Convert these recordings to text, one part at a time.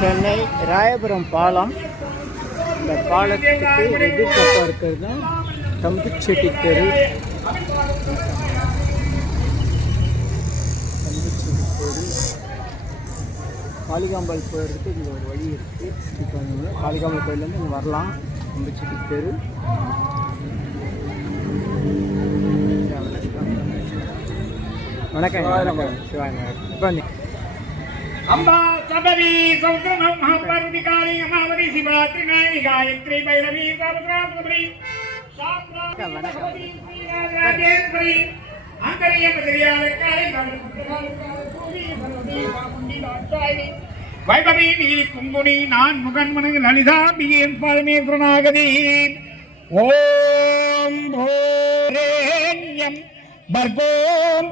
சென்னை ராயபுரம் பாலம். இந்த பாலத்துக்கு எதிர்ப்பக்கம் இருக்கிறது தான் தம்புச்செட்டி தெரு. தம்புச்செட்டி தெரு காளிகாம்பாள் போகிறதுக்கு இங்கே ஒரு வழி இருக்குது. இப்போ காளிகாம்பாள் கோயிலேருந்து இங்கே வரலாம். தம்புச்செட்டி தெரு. வணக்கம் வணக்கம் சிவாங்க. இப்போ अंबा सबरी सौत्रम महापार्वती काली अमावती शिवरात्रि नायी गायत्री भैरवी सावित्री शास्त्रादेश्वरी अंतरिय मदरियालकाली वैभवी नीली कुंभुनी नान मुगन मन ललिता बियेन परमेश्वरनागदी ओम भोरेण्यम भर्गों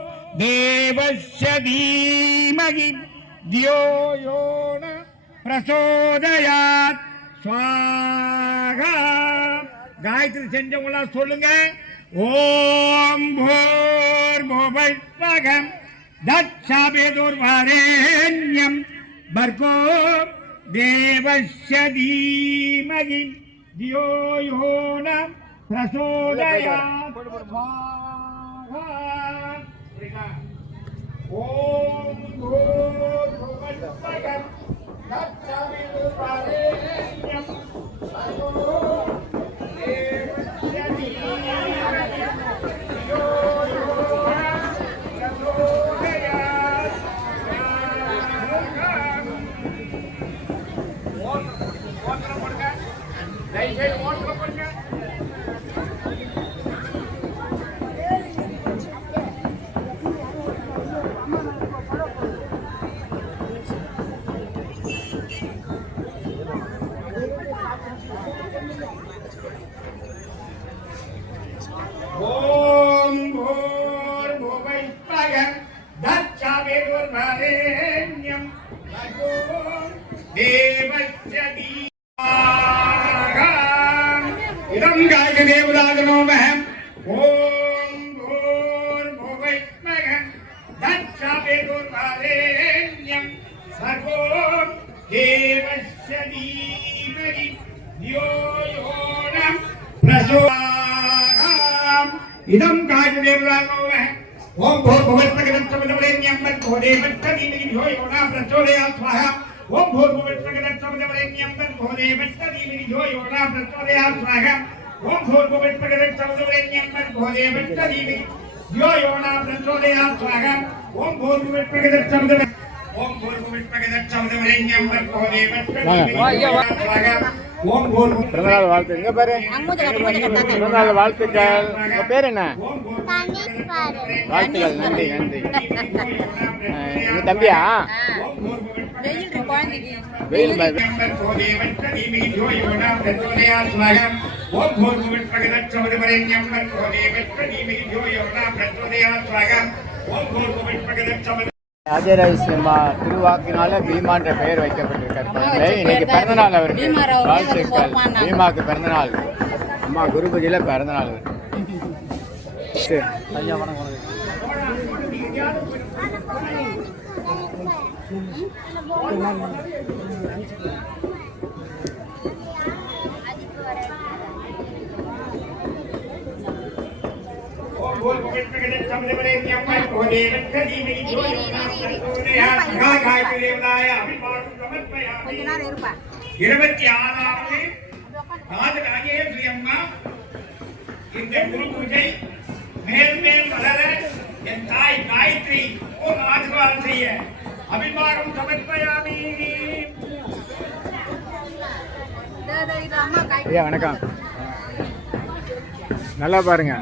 देवस्य धीमहि धियो यो न प्रचोदयात् स्वाहा. गायत्री செஞ்சவங்களா சொல்லுங்க. ஓம் भूर्भुवस्वः तत्सवितुर्वरेण्यं भर्गो देवस्य धीमहि धियो यो न प्रचोदयात् स्वाहा. ओम भूर्भुवस्वः तत्सवितुर्वरेण्यं भर्गो देवस्य धीमहि धियो यो न प्रचोदयात् स्वाहा. ஓட்டல போடுங்க. தயவுசெய்து ஓட்டல போடுங்க. ओम भूर्भुवस्वः तत्सवितुर्वरेण्यं भर्गो देवस्य धीमहि इदं गायदेवराजनोमहम्. ओम भूर्भुवस्वः तत्सवितुर्वरेण्यं भर्गो देवस्य धीमहि धियो यो न प्रचोदयात्. इदं गायदेवराजनोमहम्. ओम भूर्भुवस्वः तत्सवितुर्वरेण्यं भर्गो देवस्य धीमहि धियो यो न प्रचोदयात् स्वाहा. ओम भूर्भुवस्वः तत्सवितुर्वरेण्यं भर्गो देवस्य धीमहि धियो यो न प्रचोदयात् स्वाहा. ओम भूर्भुवस्वः तत्सवितुर्वरेण्यं भर्गो देवस्य धीमहि धियो यो न प्रचोदयात् स्वाहा. ओम भूर्भुवस्वः तत्सवितुर्वरेण्यं भर्गो देवस्य धीमहि धियो यो न प्रचोदयात् स्वाहा. பிறந்தநாள் வாழ்த்து. எங்க பேரு? பிறந்தநாள் வாழ்த்துக்கள். உங்க பேர் என்ன? வாழ்த்துக்கள். நன்றி நன்றி. எங்க தம்பியா? வெயில் ராஜராஜ சினிமா திருவாக்கினால பீமான்ற பெயர் வைக்கப்பட்டிருக்காரு. இன்னைக்கு பிறந்தநாள் அவருக்கு. வாழ்த்துக்கள். பீமாவுக்கு பிறந்தநாள். அம்மா குரு பூஜையில் பிறந்தநாள் அவருக்கு. சரி ஐயா வணக்கம். இருபத்தி ஆறாவது ராஜராஜேஸ்வரி அம்மா இந்த குரு பூஜை மேல் மேல் வளர என் தாய் காயத்ரி ஓம் ஆசீர்வாதம் செய்ய அபிமானம் சமர்ப்பயாமி. ஐயா வணக்கம். நல்லா பாருங்க.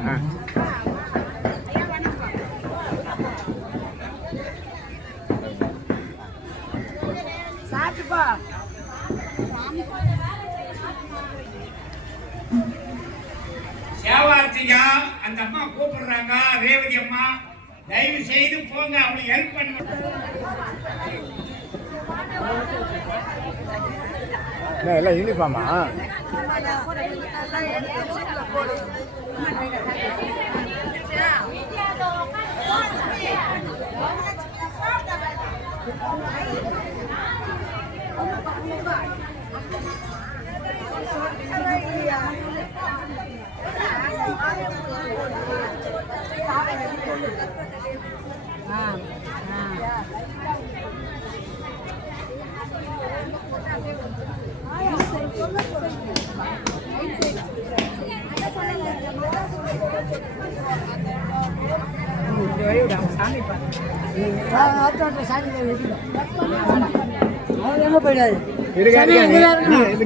சேவார்த்தியா அந்த அம்மா கூப்பிடுறாங்க. ரேவதி அம்மா தயவு செய்து போங்க, அவளுக்கு ஹெல்ப் பண்ண. எல்லாம் யூனிஃபார்மா?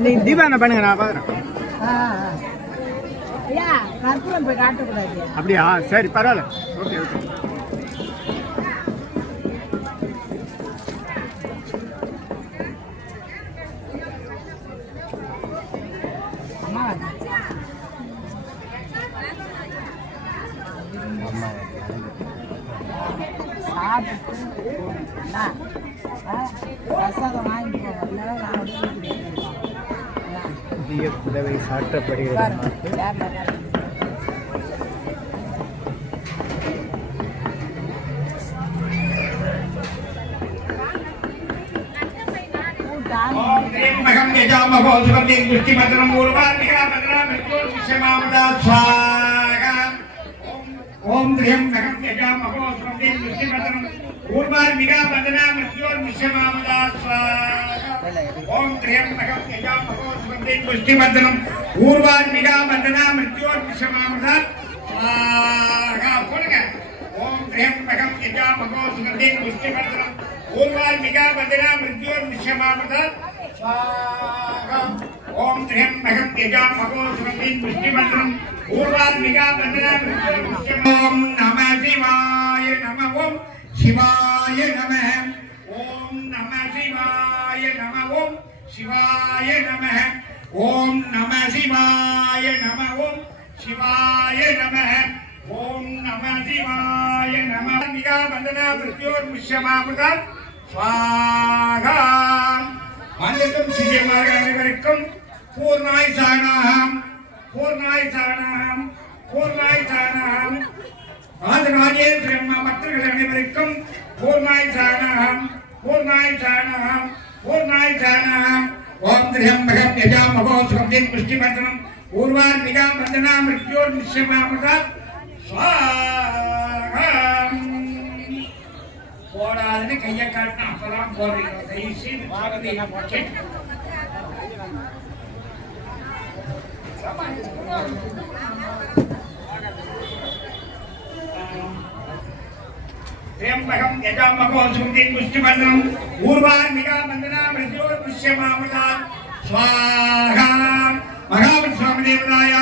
நீ தீபாவளி பண்ணுங்க, நான் பாக்குறேன். அப்படியா? சரி, பரவாயில்ல. Okay okay. புதிய புடவை சாற்றப்படுகிறது. மகம் யஜாமகோ சுகந்தின் புஷ்டிபத்ரம் ஊர்வார்மிகா பத்ரம் விஷ்யமாமதா ஸ்வாகா. ஓம் திரியம் மகம் யஜாமகோ சுகந்தின் புஷ்டிபத்ரம் ஊர்வார்மிகா பத்ரம் விஷ்யமாமதா ஸ்வாகா. ஓம் திரியம் மகம் யஜாமகோ சுகந்தின் புஷ்டிபத்ரம் ஊர்வார்மிகா பத்ரம் விஷ்யமாமதா ஸ்வாகா. போடுங்க. ஓம் திரியம் மகம் யஜாமகோ சுகந்தின் புஷ்டிபத்ரம் ஊர்வார்மிகா பத்ரம் விஷ்யமாமதா स्वाहा. ओम त्र्यंबकं यजामहे सुगन्धिं पुष्टिवर्धनं उर्वारुकमिव बन्धनामृत्योर्मुक्त्यम्. ओम नमः शिवाय नमः. ओम शिवाय नमः. ओम नमः शिवाय नमः. ओम शिवाय नमः. ओम नमः शिवाय नमः. ओम शिवाय नमः. ओम नमः शिवाय नमः. मिगा बन्धनामृत्योर्मुक्त्यम्. स्वाहा. அனைத்தும் சிறியமாக அனைவருக்கும் பூர்ணாய் சாணாம் பூர்ணாய் சாணாம் பூர்ணாய் சாணாம். ராஜராஜேந்திர பக்தர்கள் அனைவருக்கும் பூர்ணாய் சாணாம் பூர்ணாய் சாணாம் பூர்ணாய் சாணாம். ஓம் திரியம்பகம் யஜாமஹோ சுகந்தின் புஷ்டிவர்தனம் ஊர்வார்மிகா பந்தனா மிருத்யோர் நிஷ்யமாமதா ஸ்வாஹா. போடாதுன்னு கையை காட்டினா அப்பதான் போடுறீங்க. தயவுசெய்து त्र्यंबकं यजामहे सुगन्धिं पुष्टिवर्धनं उर्वारुकमिव बन्धनामृत्योर्मुक्त्यम्. स्वाहा. महाविष्णुदेवताय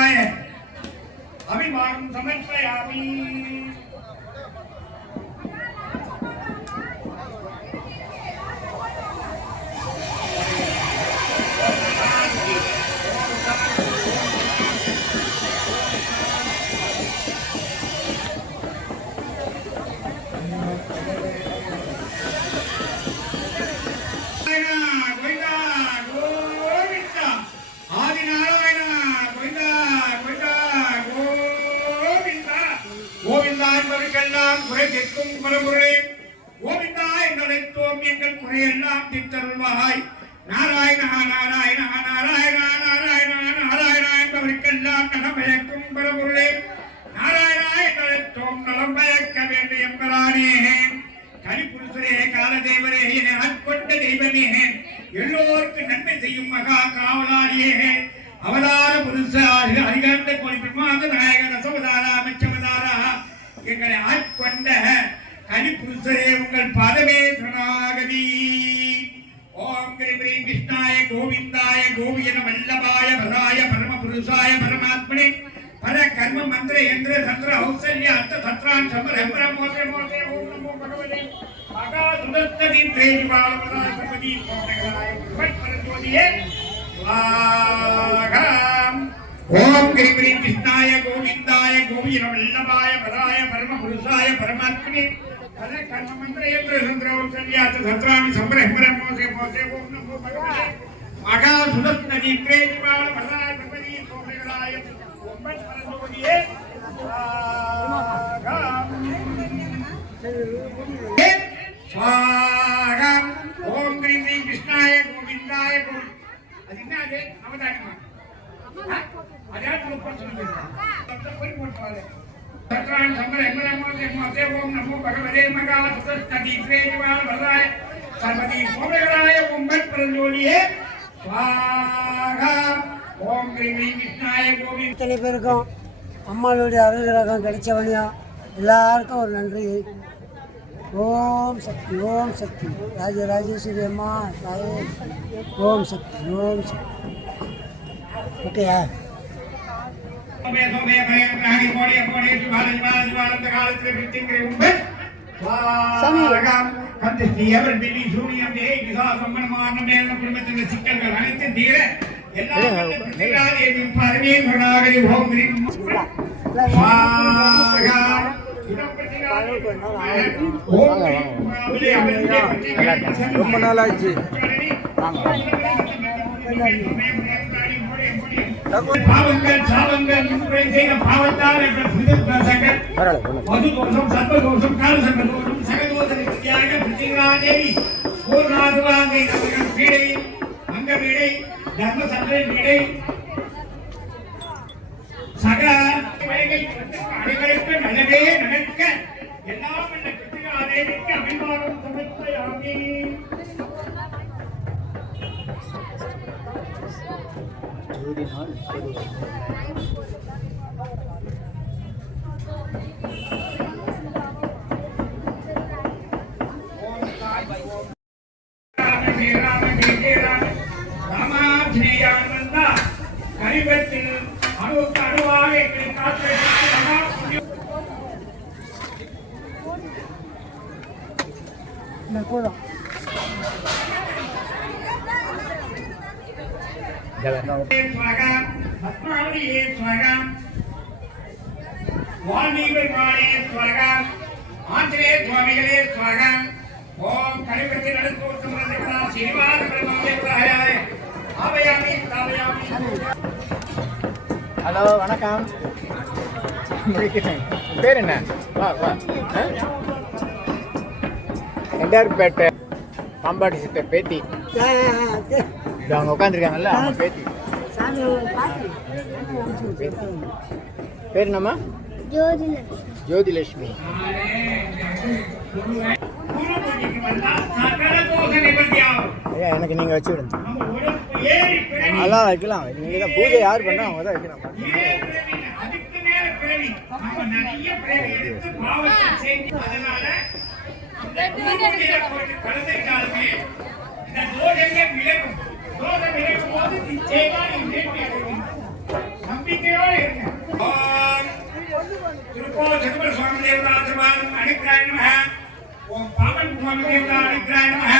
अभिवादनं समर्पयामि. நாராயணா நாராயணா நாராயணா நாராயணா நாராயணா என்பவருக்கெல்லாம் நலம்பயக்கும் பரபொருளே. நாராயணா எங்களுக்கும் நலம்பயக்க வேண்டும் என்பதானே. கலிபுருஷரே காலதேவரே என ஆட்கொண்ட தெய்வமே எல்லோருக்கும் நன்மை செய்யும் மகா காவலாளியே அவதார புருஷ அதிகாந்த கோடி பிரம்மாந்த நாயக ரசவதாரா அமைச்சவதாரா எங்களை ஆட்கொண்ட கலிபுருஷரே உங்கள் பாதமே சரணாகதி. ஓம் கிரீம் கிருஷ்ணாய கோவிந்தாய கோவியன வல்லபாய பராய பரமபுருஷாய பரமாத்மனே பர கர்ம மந்திர யந்திர சந்திர ஔசல்ய அர்த்த சத்ரான் சமர பிரமோதே மோதே. ஓம் நமோ பகவதே மகா சுதஸ்ததி தேஜிவாலவதாய பிரபதி போதகராய பரஜோதியே ஸ்வாஹா. ஓம் கிரீம் கிருஷ்ணாய கோவிந்தாய கோவியன வல்லபாய பராய பரமபுருஷாய பரமாத்மனே பர கர்ம மந்திர யந்திர சந்திர ஔசல்ய அர்த்த சத்ரான் சமர பிரமோதே மோதே. ஓம் நமோ பகவதே மகா சுதஸ்ததி தேஜிவாலவதாய பிரபதி போதகராய பரஜோதியே ஸ்வாஹா. स्वाहा. ओम क्रीम कृष्णाय गोविंदाय அது என்னது அவதாரமா அதான் ऊपर சொல்லுங்க. போய் போடுவாங்க. சத்ரான் சம்பர எங்கரமா ஓம் நமோ பகவதே மகாசரஸ்வதி பிரேஜவான வரதாய சர்வதி கோமகராய ஓம் பத்மஜோலியே ஸ்வாஹா ஓம் ஸ்ரீ கிருஷ்ணாய கோவிந்த். இத்தனை பேருக்கும் அம்மாளுடைய அனுகிரகம் கிடைச்சவனையா எல்லாருக்கும் ஒரு நன்றி. ஓம் சக்தி ஓம் சக்தி ராஜராஜேஸ்வரி அம்மா தாயே ஓம் சக்தி ஓம் சக்தி. ஓகேயா? சோமே சோமே பயங்கராணி கோடி கோடி சுபாலஜிவாலந்த காலத்திலே பிடிங்கிற உம்பை ஸ்வாஹா கந்தஸ்தி எவர் பிலி சூனியம் தேய் கிசா சம்மனமான மேல குடும்பத்தின் சிக்கல்கள் அனைத்தும் தீர எல்லாரும் பிரதிராதேவி பரமேஸ்வரனாகி ஓம் ஸ்ரீ ஸ்வாஹா ரொம்ப நாள் ஆச்சு. பாவங்கள் சாவங்கள் செய்த பாவத்தால் என்ற புதிர்சங்கள் மதுதோஷம் சர்வதோஷம் காலசர்வதோஷம் சகதோஷத்தியாக பிரதிராதேவி பூர்ணாதுவாங்கை வீடை அங்க வீடை தர்மசந்திரன் வீடை சக அனைவருக்கு நல்லதே நடக்க எல்லாம் என்ற பிரதிராதேவிக்கு அபிமானம் சமர்ப்பயாமி. ராமாஜியானந்தா கரிபத்தில் அணுக்கு அணுவாக எங்களை காத்து போதும். பத்மாவதியே ஸ்வகம் வால்மீகி ஸ்வகம் ஆஞ்சநேய சுவாமிகளே ஸ்வகம் ஓம் கலிபத்தில் நடத்துவதற்கான சீனிவாச பிரம்மதேவராய ஆவயாமி தாவயாமி. ஹலோ வணக்கம். பேர் என்ன? வா வா. ரெண்டாயிரப்பேட்டை பாம்பாட்டி சித்தர் பேத்தி. அவங்க உட்காந்துருக்காங்கல்ல அவங்க பேத்தி. பேர் என்னம்மா? ஜோதிலட்சுமி. ஐயா எனக்கு நீங்கள் வச்சு விடுங்க. அதெல்லாம் வைக்கலாம். நீங்கள் தான் பூஜை யார் பண்ணா அவங்க தான் வைக்கலாம். நம்பிக்கையோடு இருங்க. திருப்போர் சதுர சுவாமி தேவதா ஆசீர்வாதம் அனுக்கிராய நமஹ. ஓம் பாவன் சுவாமி தேவதா அனுக்கிராய நமஹ.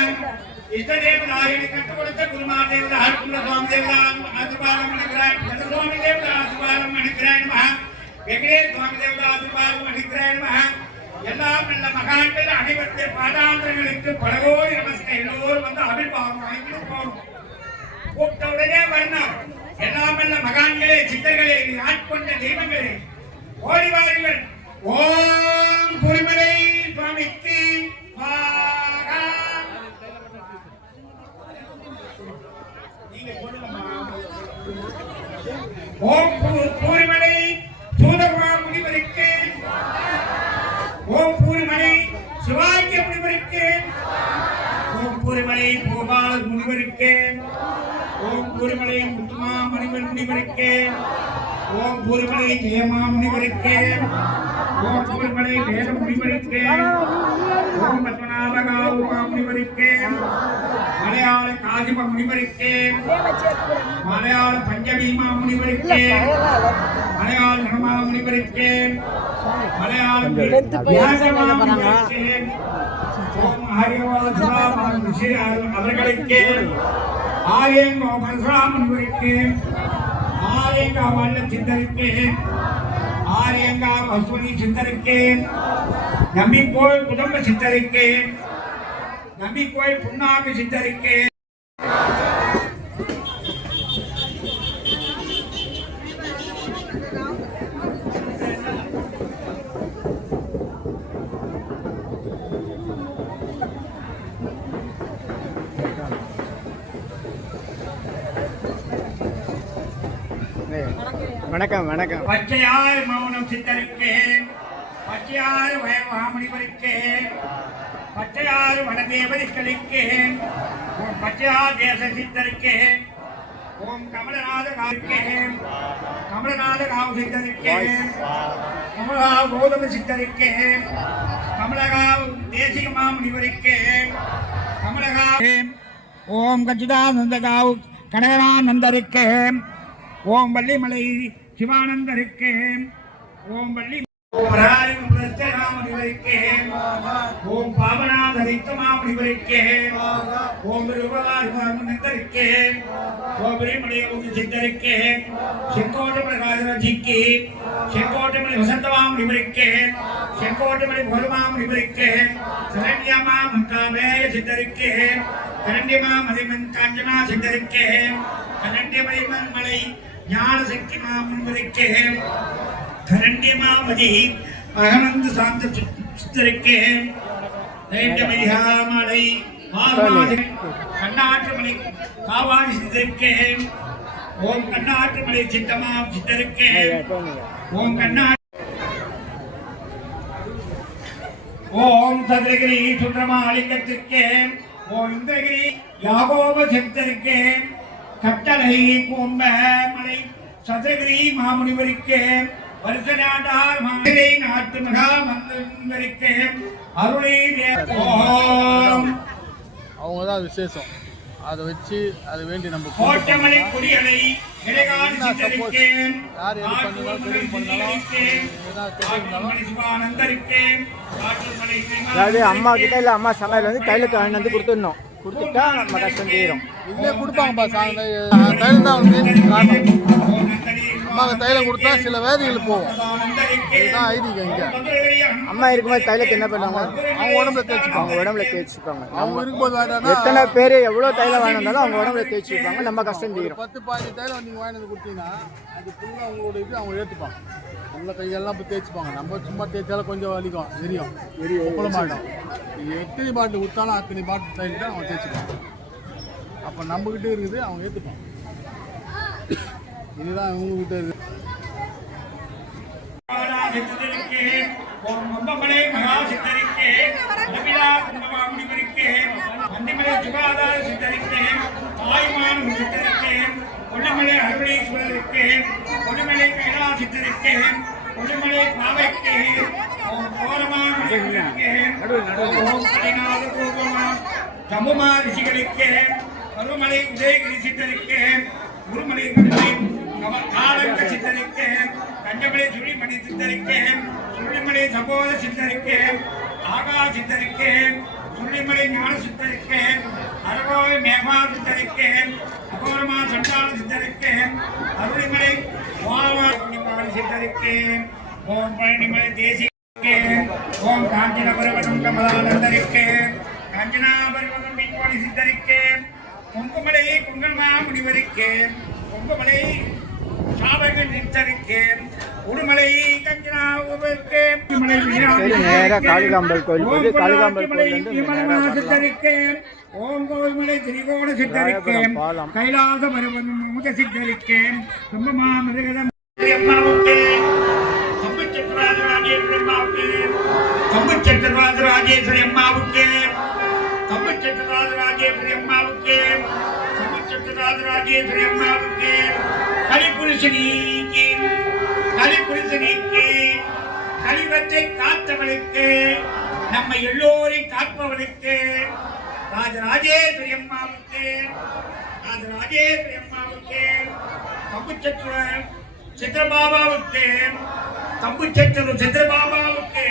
இஷ்ட தேவதாயை கட்டு கொடுத்த குருமா தேவதா ஹர்குல சுவாமி தேவதா ஆசீர்வாதம் அனுக்கிராய சதுர சுவாமி தேவதா ஆசீர்வாதம் அனுக்கிராய நமஹ. வெங்கடேஷ் சுவாமி தேவதா ஆசீர்வாதம் அனுக்கிராய நமஹ. எல்லாம் நல்ல மகான்கள் அனைவருடைய பாதாந்திரங்களுக்கு பலகோடி நமஸ்காரம். எல்லோரும் வந்து அபிர்வாகம் வாங்கிட்டு போகணும். கூப்பிட்ட உடனே வரணும். எல்லாம் நல்ல மகான்களே சித்தர்களே ஆட்கொண்ட தெய்வங்களே ஓடி வாருங்கள். ஓம் பொறிமலை சுவாமிக்கு ஓம் பூரிமலை சூதகுமா முனிவருக்கு, ஓம் பூரிமலை சிவாக்கிய முனிவருக்கு, ஓம் பூரிமலை கோபால முனிவருக்கு, ஓம் பூரிமலை முத்துமா முனிவர் முனிவருக்கு, ஓம் பூரிமலை ஜெயமா முனிவருக்கு, ஓம் பூரிமலை வேத முனிவருக்கு, ஓம் பத்மநாபகாவுமா முனிவருக்கு, மலையாள காசிப முனிவருக்கு, மலையாள பஞ்சபீமா முனிவருக்கு, மலையாள நர்மா முனிவருக்கு, மலையாள ஓம் ஹரிவாசா அவர்களுக்கு, ஆரியங்கோ பரசுராம முனிவருக்கு, ஆரியங்கா வல்ல சித்தருக்கு, ஆரியங்கா அஸ்வனி சித்தருக்கு, நம்பிக்கோள் குடும்ப சித்தருக்கு, நம்பிக்கோள் புண்ணாக்கு சித்தருக்கு, வணக்கம் வணக்கம். பச்சையார் மௌனம் சித்தருக்கு, பச்சை பச்சையாறு வயமாமுனிவருக்கு பச்சையாறு வனதேவரிகளுக்கு ஓம் பச்சையார் தேச சித்தருக்கு ஓம் கமலநாத காவுக்கு கமலநாத காவு சித்தருக்கு கமலகாவு கௌதம சித்தருக்கு கமலகாவு தேசிக மாமுனிவருக்கு கமலகாவு ஓம் கச்சிதானந்த காவு கனகரானந்தருக்கு ஓம் வள்ளிமலை சிவானந்தருக்கு ஓம் வள்ளி ராமுனிவருக்கு ஓம் பாபநாதரித்தமாமுனிவருக்கு ஓம் ரூபகாரிக்கு ஓம் விரிமலை சித்தருக்கு செங்கோட்டமலை ராஜராஜிக்கு செங்கோட்டமலை வசந்தமாமுனிவருக்கு செங்கோட்டமலை பருமாமுனிவருக்கு சரண்யமா மங்காமேய சித்தருக்கு கரண்டியமா மதிமன் காஞ்சனா சித்தருக்கு கரண்டியமலை மலை ஞான சக்தி மாமுனிவருக்கு கரண்டியமாமதி அகமந்து சாந்த சித்தருக்கு தைரியமலை கண்ணாற்றுமலை காவாடி சித்தருக்கு ஓம் கண்ணாற்றுமலை சித்தமா சித்தருக்கு ஓம் ஓம் சதுரகிரி சுந்தரமாலிங்கத்திற்கு ஓம் இந்திரகிரி யாகோப சித்தருக்கு கட்டளை கோம்ப மலை சதுரகிரி மாமுனிவருக்கு வருஷநாட்டார் மதுரை நாட்டு மகா மந்திரிக்கு அருளை அவங்க தான் விசேஷம். அதை வச்சு அதை வேண்டி நம்ம கோட்டமலை குடியலை இடைகாடு சித்தருக்கு யார் எது பண்ணாலும் தொழில் பண்ணாலும் சிவானந்தருக்கு அதாவது அம்மா கிட்ட இல்லை அம்மா சமையல் வந்து தைலத்தை வாங்கி வந்து கொடுத்துடணும். கொடுத்துட்டா நம்ம கஷ்டம் தீரும். இதுலேயே கொடுப்பாங்கப்பா தைலம் தான் அவங்க அம்மாவுக்கு தைலம் கொடுத்தா சில வேதிகள் போகும். இதுதான் ஐதீகம். இங்கே அம்மா இருக்கும்போது தைலத்தை என்ன பண்ணுவாங்க? அவங்க உடம்புல தேய்ச்சிப்பாங்க. அவங்க உடம்புல தேய்ச்சிப்பாங்க. அவங்க இருக்கும்போது வேண்டாம். எத்தனை பேர் எவ்வளோ தைலம் வாங்கினாலும் அவங்க உடம்புல தேய்ச்சிப்பாங்க. நம்ம கஷ்டம் தீரும். 10-15 தைலம் நீங்கள் வாங்கினது கொடுத்தீங்கன்னா அது ஃபுல்லாக அவங்களோட இது அவங்க ஏற்றுப்பாங்க. உள்ள கையெல்லாம் இப்போ தேய்ச்சிப்பாங்க. நம்ம சும்மா தேய்ச்சாலும் கொஞ்சம் வலிக்கும், எரியும், உப்புல மாட்டோம். எத்தனை பாட்டில் கொடுத்தாலும் அத்தனை பாட்டில் தைலம் தான் அவங்க தேய்ச்சிப்பாங்க. அப்போ நம்மக்கிட்ட இருக்குது, அவங்க ஏற்றுப்பாங்க. இதுதான் இவங்ககிட்ட இருக்குது. ஓம் மம்பமலை மகா சித்தருக்கு நபிலா கும்பமாமுனிவருக்கு வந்திமலை சுகாதார சித்தருக்கு தாய்மான சித்தருக்கு கொல்லிமலை அருளீஸ்வரருக்கு கொல்லிமலை கைலா சித்தருக்கு கொல்லிமலை பாவைக்கு ஓம் கோரமாமுனிவருக்கு ஓம் கலிநாத ரூபமா ஜம்புமா ரிஷிகளுக்கு பருவமலை உதயகிரி சித்தருக்கு குருமலை காலங்க சித்தருக்கு கஞ்சமலை சுழிமணி சித்தருக்கு சுள்ளிமலை சம்போத சித்தருக்கு ஆகா சித்தருக்கு சுள்ளிமலை ஞான சித்தருக்கு அரகோவை மேகா சித்தருக்கு அகோரமா சண்டாள சித்தருக்கு அருளிமலை வாவாணி சித்தருக்கு ஓம் பழனிமலை தேசிக்கு ஓம் காஞ்சினபுரவனம் கமலானந்தருக்கு காஞ்சனாபுரவனம் மீன்வாணி சித்தருக்கு கொங்குமலை குங்கல்மா முனிவருக்கு கொங்குமலை சாவகன் சித்தருக்கு உடுமலை கஞ்சனாவுக்கு நேராக காளிகாம்பல் கோயில் போது காளிகாம்பல் கோயில் சித்தருக்கு ஓம் கோவிமலை திரிகோண சித்தருக்கு கைலாச பருவம் முக சித்தருக்கு கும்பமா மிருகதம் அம்மாவுக்கு கம்பு சக்கரராஜ ராஜேஸ்வரி அம்மாவுக்கு கம்பு சக்கரராஜ ராஜேஸ்வரி அம்மாவுக்கு கம்பு சக்கரராஜ ராஜேஸ்வரி அம்மாவுக்கு கம்பு சக்கரராஜ ராஜேஸ்வரி அம்மாவுக்கு கலிபுருஷனிக்கு கலிவத்தை காத்தவளுக்கு நம்ம எல்லோரையும் காப்பவளுக்கு ராஜராஜேஸ்வரி அம்மாவுக்கு ராஜராஜேஸ்வரி அம்மாவுக்கு தம்புச்சத்திர சித்திரபாபாவுக்கு தம்புச்சத்திர சித்திரபாபாவுக்கு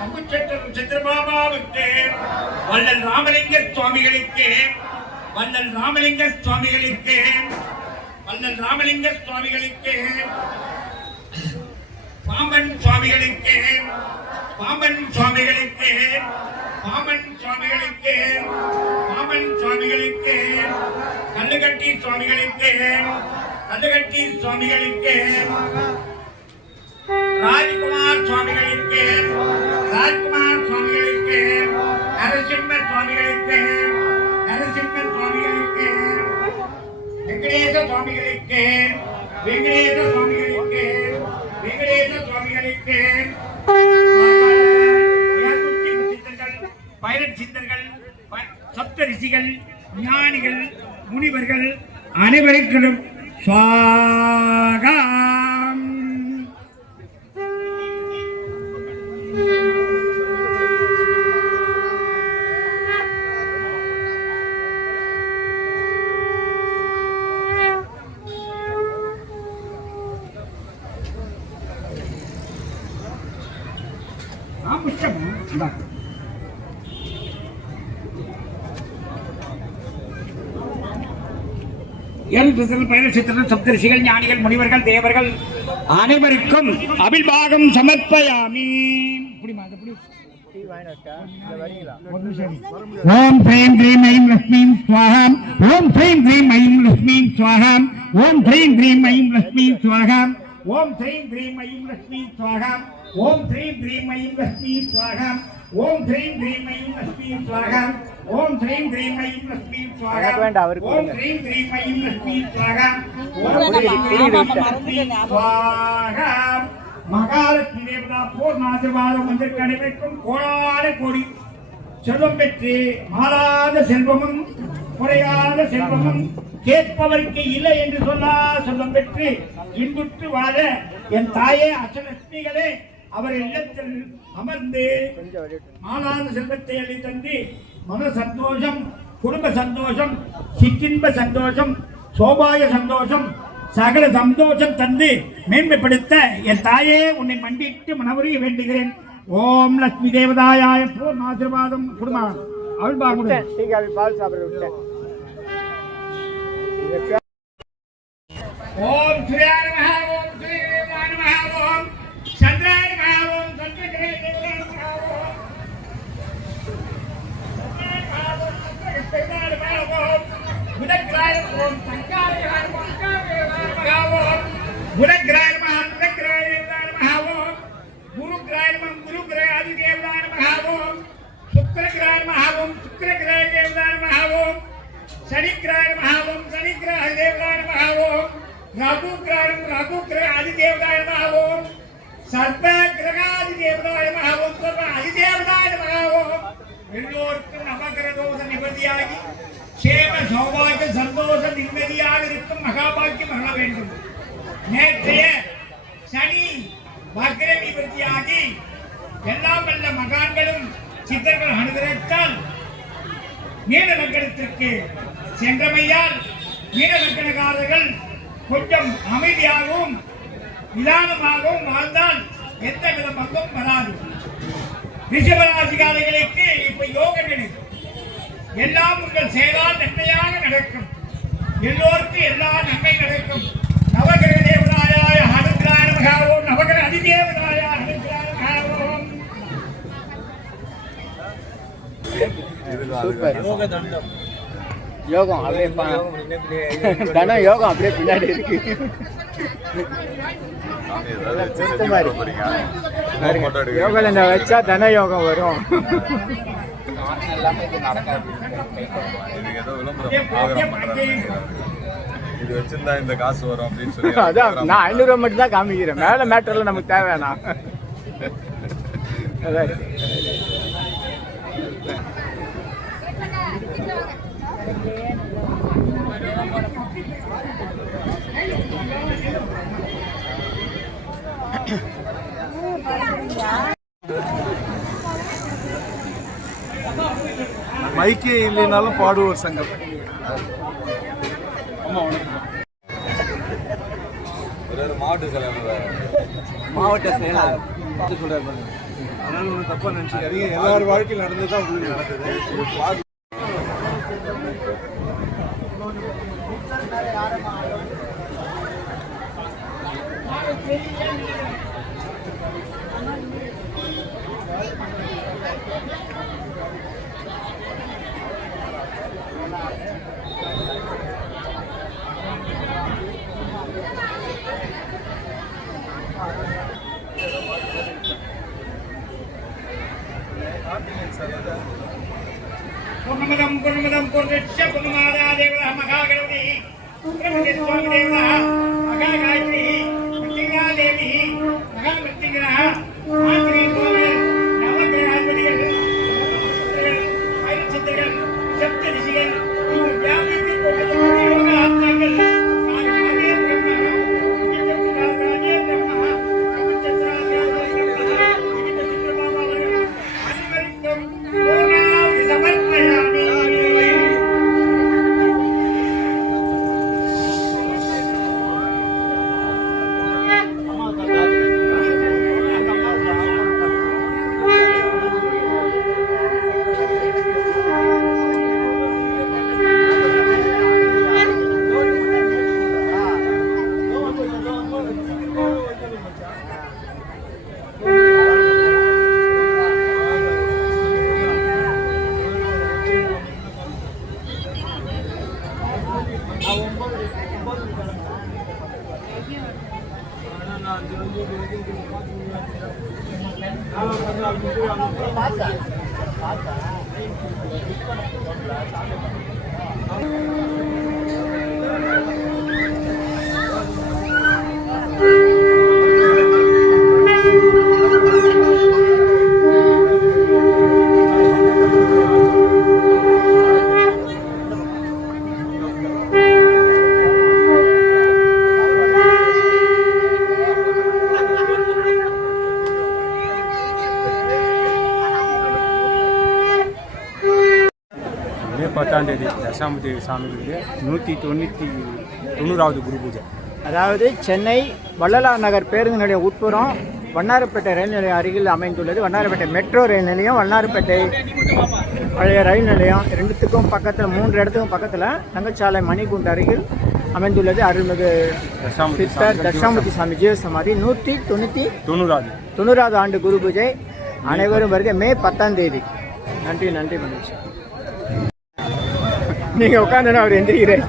தம்புச்சத்திர சித்திரபாபாவுக்கு வள்ளல் ராமலிங்க சுவாமிகளுக்கு வள்ளல் ராமலிங்க சுவாமிகளுக்கு வள்ளல் ராமலிங்க சுவாமிகளுக்கு பாம்பன் சுவாமிகளுக்கு பாம்பன் சுவாமிகளுக்கு பாம்பன் சுவாமிகளுக்கு பாம்பன் சுவாமிகளுக்கு கல்லுகட்டி சுவாமிகளுக்கு கல்லுகட்டி சுவாமிகளுக்கு ராஜ்குமார் சுவாமிகளுக்கு ராஜ்குமார் சுவாமிகளுக்கு நரசிம்ம சுவாமிகளுக்கு நரசிம்ம சுவாமிகளுக்கு வெங்கடேச சுவாமிகளுக்கு வெங்கடேச சுவாமிகளுக்கு வெங்கடேச சுவாமிகளுக்கு சப்தரிஷிகள் ஞானிகள் முனிவர்கள் அனைவருக்கும் சுவாகம். சப்தரிஷிகள் ஞானிகள் முனிவர்கள் தேவர்கள் அனைவருக்கும் அபில்பாகம் சமர்ப்பயாமி. ஓம் ப்ரீம் க்ரீம் ஐம் லக்ஷ்மீம் ஸ்வாஹாம். ஓம் ப்ரீம் க்ரீம் ஐம் லக்ஷ்மீம் ஸ்வாஹாம். ஓம் ப்ரீம் க்ரீம் ஐம் லக்ஷ்மீம் ஸ்வாஹாம். ஓம் ப்ரீம் க்ரீம் ஐம் லக்ஷ்மீம் ஸ்வாஹாம். ஓம் ப்ரீம் க்ரீம் ஐம் லக்ஷ்மீம் ஸ்வாஹாம். ஓம் ப்ரீம் க்ரீம் ஐம் லக்ஷ்மீம் ஸ்வாஹாம். ஓம் ப்ரீம் க்ரீம் ஐம் லக்ஷ்மீம் ஸ்வாஹாம். ஓம் ப்ரீம் க்ரீம் ஐம் லக்ஷ்மீம் ஸ்வாஹாம். ஓம் ப்ரீம் க்ரீம் ஐம் லக்ஷ்மீம் ஸ்வாஹாம். மகாலட்சுமி தேவதா பூர்ணாசிர்வாதம் வந்திருக்க அனைவருக்கும் கோடான கோடி செல்வம் பெற்று மாறாத செல்வமும் குறையாத செல்வமும் கேட்பவருக்கு இல்லை என்று சொல்லா செல்வம் பெற்று இன்புற்று வாழ என் தாயே அஷ்டலட்சுமிகளே அவர் இல்லத்தில் அமர்ந்து மாறாத செல்வத்தை அள்ளி தந்து மன சந்தோஷம், குடும்ப சந்தோஷம், சிற்றின்ப சந்தோஷம், சோபாய சந்தோஷம், சகல சந்தோஷம் தந்து மேன்மைப்படுத்த என் தாயே உன்னை மண்டிட்டு மனவரிய வேண்டுகிறேன். ஓம் லட்சுமி தேவதாயாய பூர்ண ஆசீர்வாதம் குடும்பம் அருள்பாகுடன். ஓம் சூர்யாய நமஹ. ஓம் சூர்யாய நமஹ. ஓம் சந்திராய நமஹ. ஓம் சந்திரகிரகாய நமஹ. ஓம் புதக்கிராய ஓம் சங்காய நமஹ. புதக்கிராய நமஹ. புதக்கிராய நமஹ. ஓம் குருக்கிராய நமஹ. குருக்கிராய ஆதிதேவதாய நமஹ. ஓம் சுக்கிரக்கிராய நமஹ. ஓம் சுக்கிரக்கிராய தேவதாய நமஹ. ஓம் சனிக்கிராய நமஹ. ஓம் சனிக்கிராய தேவதாய நமஹ. ஓம் ராகுக்கிராய ராகுக்கிராய ஆதிதேவதாய நமஹ. ஓம் சர்வக்கிரகாதிதேவதாய நமஹ. ஓம் சர்வ ஆதிதேவதாய நமஹ. ஓம் எல்லோருக்கும் நவகிரதோஷ நிவர்த்தியாகி சேம சௌபாகிய சந்தோஷ நிம்மதியாக இருக்கும் மகாபாக்கியம் அருள வேண்டும். நேற்றைய சனி வக்ர நிவர்த்தியாகி எல்லாம் வல்ல மகான்களும் சித்தர்கள் அனுகிரகத்தால் மீன லக்கணத்திற்கு சென்றமையால் மீன லக்கணக்காரர்கள் கொஞ்சம் அமைதியாகவும் நிதானமாகவும் வாழ்ந்தால் எந்த வித பக்கம் வராது. ரிஷபராசிகாரிகளுக்கு இப்ப யோக நிலை எல்லாம் உங்கள் செயலால் நன்மையாக நடக்கும். எல்லோருக்கும் எல்லா நன்மை நடக்கும். நவகிரக தேவதாயாய அனுகிரகாய நமஹ. ஓம் நவகிரக அதிதேவதாய அனுகிரகாய நமஹ. ஓம் யோகம் அப்படியே தன யோகம் அப்படியே பின்னாடி இருக்கு. யோகம் வச்சா தன யோகம் வரும். இது வச்சிருந்தா இந்த காசு வரும் அப்படின்னு சொல்லி அதான் நான் 500 ரூபா மட்டும் தான் காமிக்கிறேன். மேல மேட்டர்ல நமக்கு தேவையானா மைக்கே இல்லைனாலும் பாடுவோர் சங்கம். மாவட்ட செயலாளர் மாவட்ட செயலாளர் சொல்றாரு. அதனால ஒன்றும் தப்பா நினைச்சுக்காதீங்க. எல்லாரும் வாழ்க்கையில் நடந்ததுதான் உங்களுக்கு நடந்தது. पूर्णमदं पूर्णमदं पूर्णस्य पूर्णमादा देवः महागणपति पूर्णमदे स्वामी देवः महागायत्री मृत्तिका देवी महामृत्तिका मात्री भूमि नवग्रहाधिपतिகள் ஐந்து சித்தர்கள் சப்த ரிஷிகள் மே 10 தட்சிணாமூர்த்தி சாமிகளுடைய 190வது குரு பூஜை. அதாவது சென்னை வள்ளலார் நகர் பேருந்து நிலையம் உட்புறம் வண்ணாரப்பேட்டை ரயில் நிலையம் அருகில் அமைந்துள்ளது. வண்ணாரப்பேட்டை மெட்ரோ ரயில் நிலையம், வண்ணாரப்பேட்டை பழைய ரயில் நிலையம் ரெண்டுத்துக்கும் பக்கத்தில் 3 இடத்துக்கும் பக்கத்தில் தங்கச்சாலை மணிகுண்டு அருகில் அமைந்துள்ளது. அருள்மிகு சித்தர் தட்சிணாமூர்த்தி சாமி ஜீவசமாதி 190வது ஆண்டு குரு பூஜை. அனைவரும் வருக. மே 10 நன்றி நன்றி மகிழ்ச்சி. நீங்கள் உட்காந்துன்னா அவர் எந்திரிக்கிறேன்.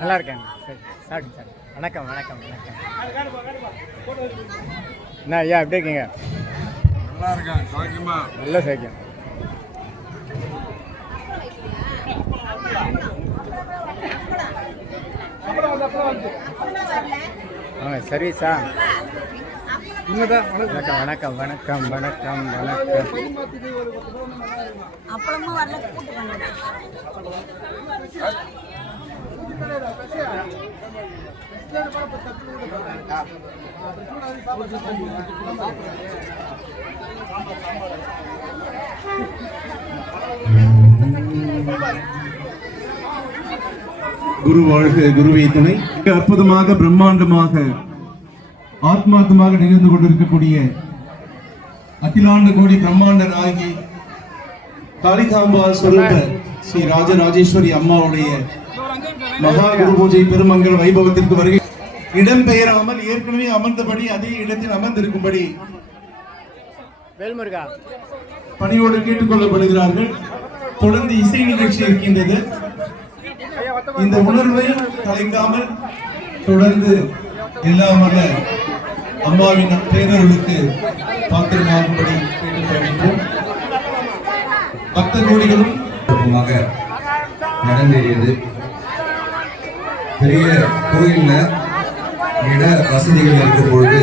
நல்லா இருக்கேன். சரி சாப்பிட்டு சார். வணக்கம் வணக்கம் வணக்கம். என்ன ஐயா எப்படி இருக்கீங்க? நல்லா இருக்கேன். சாக்கியமா? நல்ல சாக்கியம். சர்வீஸா? வணக்கம் வணக்கம் வணக்கம் வணக்கம் வணக்கம். அப்புறமா வரல குரு வாழ்க, குருவை துணை. அற்புதமாக பிரம்மாண்டமாக ஆத்மார்த்தமாக நிகழ்ந்து கொண்டிருக்கக்கூடிய அகிலாண்ட கோடி பிரம்மாண்ட நாயகி காளிகாம்பா ஸ்வரூப ஸ்ரீ ராஜராஜேஸ்வரி அம்மாவுடைய மகா குரு பூஜை பெருமங்கல வைபவத்திற்கு வருகை. இடம்பெயராமல் ஏற்கனவே அமர்ந்தபடி அதே இடத்தில் அமர்ந்திருக்கும்படி வேல்முருகா பணியோடு கேட்டுக்கொள்ளப்படுகிறார்கள். தொடர்ந்து இசை நிகழ்ச்சி இருக்கின்றது. இந்த உணர்வை கலைக்காமல் தொடர்ந்து எல்லாமல்ல அம்மாவின் பேரர்களுக்கு பாத்திரமாகும்படி கேட்டுக்கொள்கின்றோம். பக்த கோடிகளும் நடந்தேறியது. பெரிய கோயில்ல இட வசதிகள் இருக்கும் பொழுது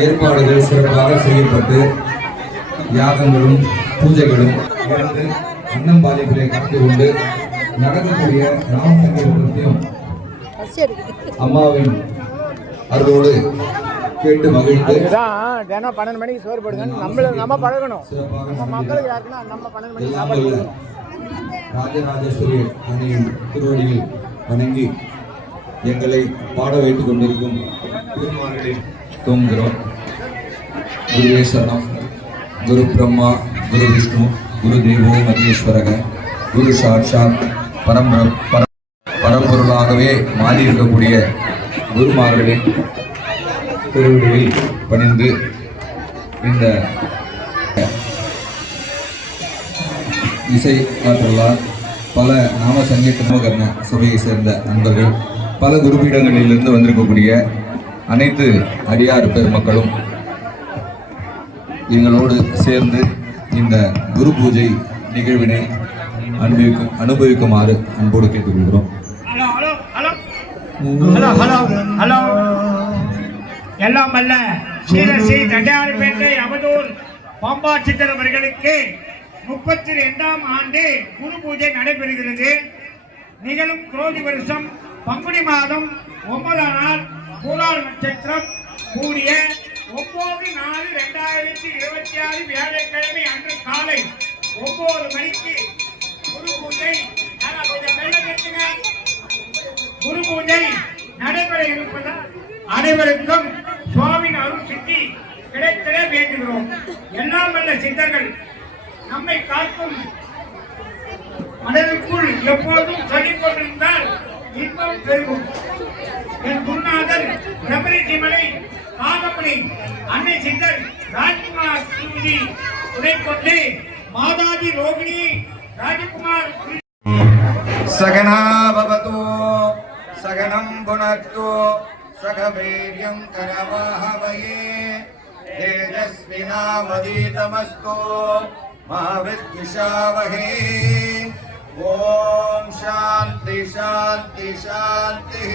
ஏற்பாடுகள் சிறப்பாக செய்யப்பட்டு யாகங்களும் பூஜைகளும் இருந்து அன்னம் பாதிப்புகளை கலந்து கொண்டு நடக்கக்கூடிய ராமசங்கத்தையும் அம்மாவின் அருளோடு கேட்டு மகிழ்ந்து தினம் 12 மணிக்கு சோறு போடுங்க. நம்ம பழகணும். நம்ம மக்களுக்கு யாருக்குன்னா நம்ம 12 மணிக்கு சாப்பாடு. ராஜராஜேஸ்வரி அன்னையின் திருவடியில் வணங்கி எங்களை பாட வைத்துக் கொண்டிருக்கும் குருமார்களில் தோங்குகிறோம். குருவே சரணம். குரு பிரம்மா, குரு விஷ்ணு, குரு தேவோ மகேஸ்வரக, குரு சாட்சாத் பரம்பொருளாகவே மாறியிருக்கக்கூடிய குருமார்களின் திருவிழியில் பணிந்து இந்த இசை ஆற்றலால் பல நாம சங்கீத கர்ண சபையை சேர்ந்த நண்பர்கள், பல குருபீடங்களிலிருந்து வந்திருக்கக்கூடிய அனைத்து அடியார் பெருமக்களும் எங்களோடு சேர்ந்து இந்த குரு பூஜை நிகழ்வினை அனுபவிக்குமாறு அன்போடு கேட்டுக்கொள்கிறோம். Hello hello hello hello hello hello எல்லாம் அல்ல ஸ்ரீரஸ்ரீ தண்டையார்பேட்டை அவதூர் பாம்பா சித்தர் அவர்களுக்கு 32ஆம் ஆண்டு குரு பூஜை நடைபெறுகிறது. நிகழும் குரோதி வருஷம் பங்குனி மாதம் 9ஆம் நாள் பூராட நட்சத்திரம் கூடிய 9/4/2026 வியாழக்கிழமை அன்று காலை 9 மணிக்கு குரு பூஜை குரு பூஜை நடைபெற இருப்பதால் அனைவருக்கும் சுவாமியின் அருள் சித்தி கிடைத்திட வேண்டுகிறோம். எல்லாம் வல்ல சித்தர்கள் நம்மை காக்கும் மனதிற்குள் எப்போதும் சொல்லிக் கொண்டிருந்தால் இன்பம் பெருகும். என் குருநாதர் பிரபரிசிமலை காகமணி அன்னை சித்தர் ராஜ்குமார் குருஜி துணை கொண்டு மாதாஜி ரோகிணி ராஜகுமார் சகனா பவது சகனம் புனக்து சகவீர்யம் கரவாஹவயே தேஜஸ்வினாவதீதமஸ்து மா வித்விஷாவஹே. ஓம் சாந்தி சாந்தி சாந்தி.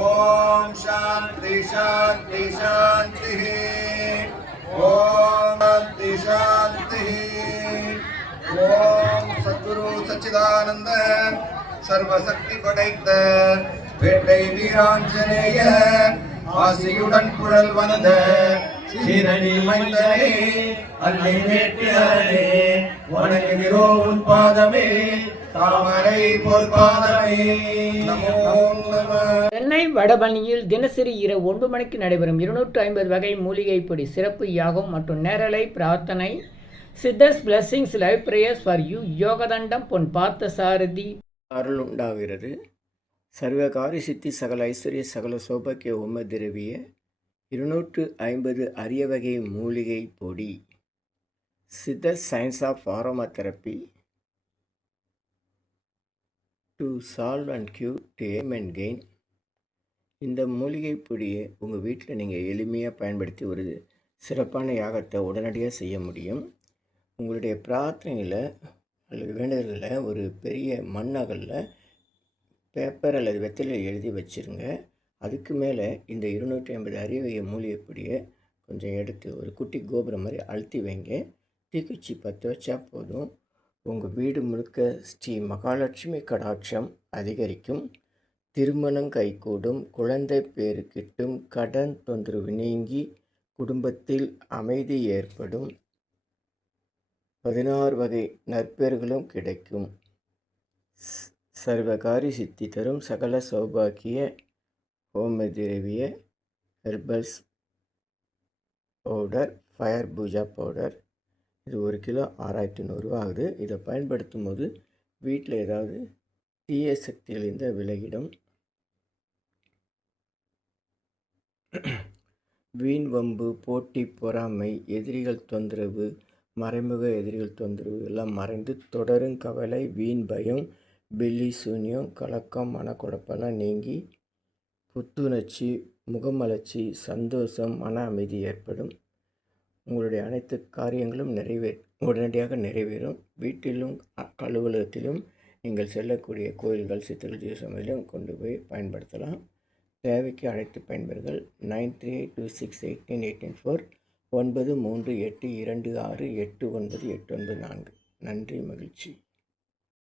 ஓம் சாந்தி சாந்தி சாந்தி. ஓம் சாந்தி சாந்தி. ஓம் சத்குரு சச்சிதானந்த சர்வசக்தி படைத்த வேட்டை வீராஞ்சனேய ஆசியுடன் குழல் வந்த சீரணி மைந்தனே அல்லை வேட்டியாரே வணங்குகிறோம் உன் பாதமே தாமரை போல் பாதமே. நமோ நம. சென்னை வடபழனியில் தினசரி இரவு 9 மணிக்கு நடைபெறும் 250 வகை மூலிகை பொடி சிறப்பு யாகம் மற்றும் நேரலை பிரார்த்தனை. Siddhars blessings live prayers for you. யோகதண்டம் பொன் பார்த்த சாரதி அருள் உண்டாகிறது. சர்வகாரி சித்தி சகல ஐஸ்வர்ய சகல சௌபாக்கிய உம திரவிய 250 அரிய வகை மூலிகை பொடி. Siddhars science of aromatherapy to solve and cure to aim and gain. இந்த மூலிகை பொடியை உங்கள் வீட்டில் நீங்கள் எளிமையாக பயன்படுத்தி ஒரு சிறப்பான யாகத்தை உடனடியாக செய்ய முடியும். உங்களுடைய பிரார்த்தனையில் அல்லது வேண்டுதலில் ஒரு பெரிய மண்ணகலில் பேப்பர் அல்லது வெற்றிலை எழுதி வச்சுருங்க. அதுக்கு மேலே இந்த 250 அரிய வகை மூலிகை பொடியை கொஞ்சம் எடுத்து ஒரு குட்டி கோபுரம் மாதிரி அழுத்தி வைங்க. தீக்குச்சி 10 வச்சா போதும். உங்கள் வீடு முழுக்க ஸ்ரீ மகாலட்சுமி கடாட்சம் அதிகரிக்கும். திருமணம் கைகூடும். குழந்தை பேறு கிட்டும். கடன் தொந்தரவு நீங்கி குடும்பத்தில் அமைதி ஏற்படும். 16 வகை நற்பேர்களும் கிடைக்கும். சர்வகாரி சித்தி தரும் சகல சௌபாக்கிய ஹோம திரவிய herbals powder, fire puja powder. இது 1 கிலோ 6100 ரூபா ஆகுது. இதை பயன்படுத்தும் போது வீட்டில் ஏதாவது தீய சக்திகளிலிருந்து விலகிடும். வீண் வம்பு, போட்டி, பொறாமை, எதிரிகள் தொந்தரவு, மறைமுக எதிரிகள் தொந்தரவு எல்லாம் மறைந்து தொடரும் கவலை, வீண் பயம், பில்லி சூன்யம், கலக்கம், மனக்குழப்பெல்லாம் நீங்கி புத்துணர்ச்சி, முகமலர்ச்சி, சந்தோஷம், மன அமைதி ஏற்படும். உங்களுடைய அனைத்து காரியங்களும் உடனடியாக நிறைவேறும். வீட்டிலும் அலுவலகத்திலும் நீங்கள் செல்லக்கூடிய கோயில்கள், சித்தர்கள் சமையலும் கொண்டு போய் பயன்படுத்தலாம். தேவைக்கு அழைத்து பயன்பெறுங்கள். 9382681884 9382268984. நன்றி, மகிழ்ச்சி.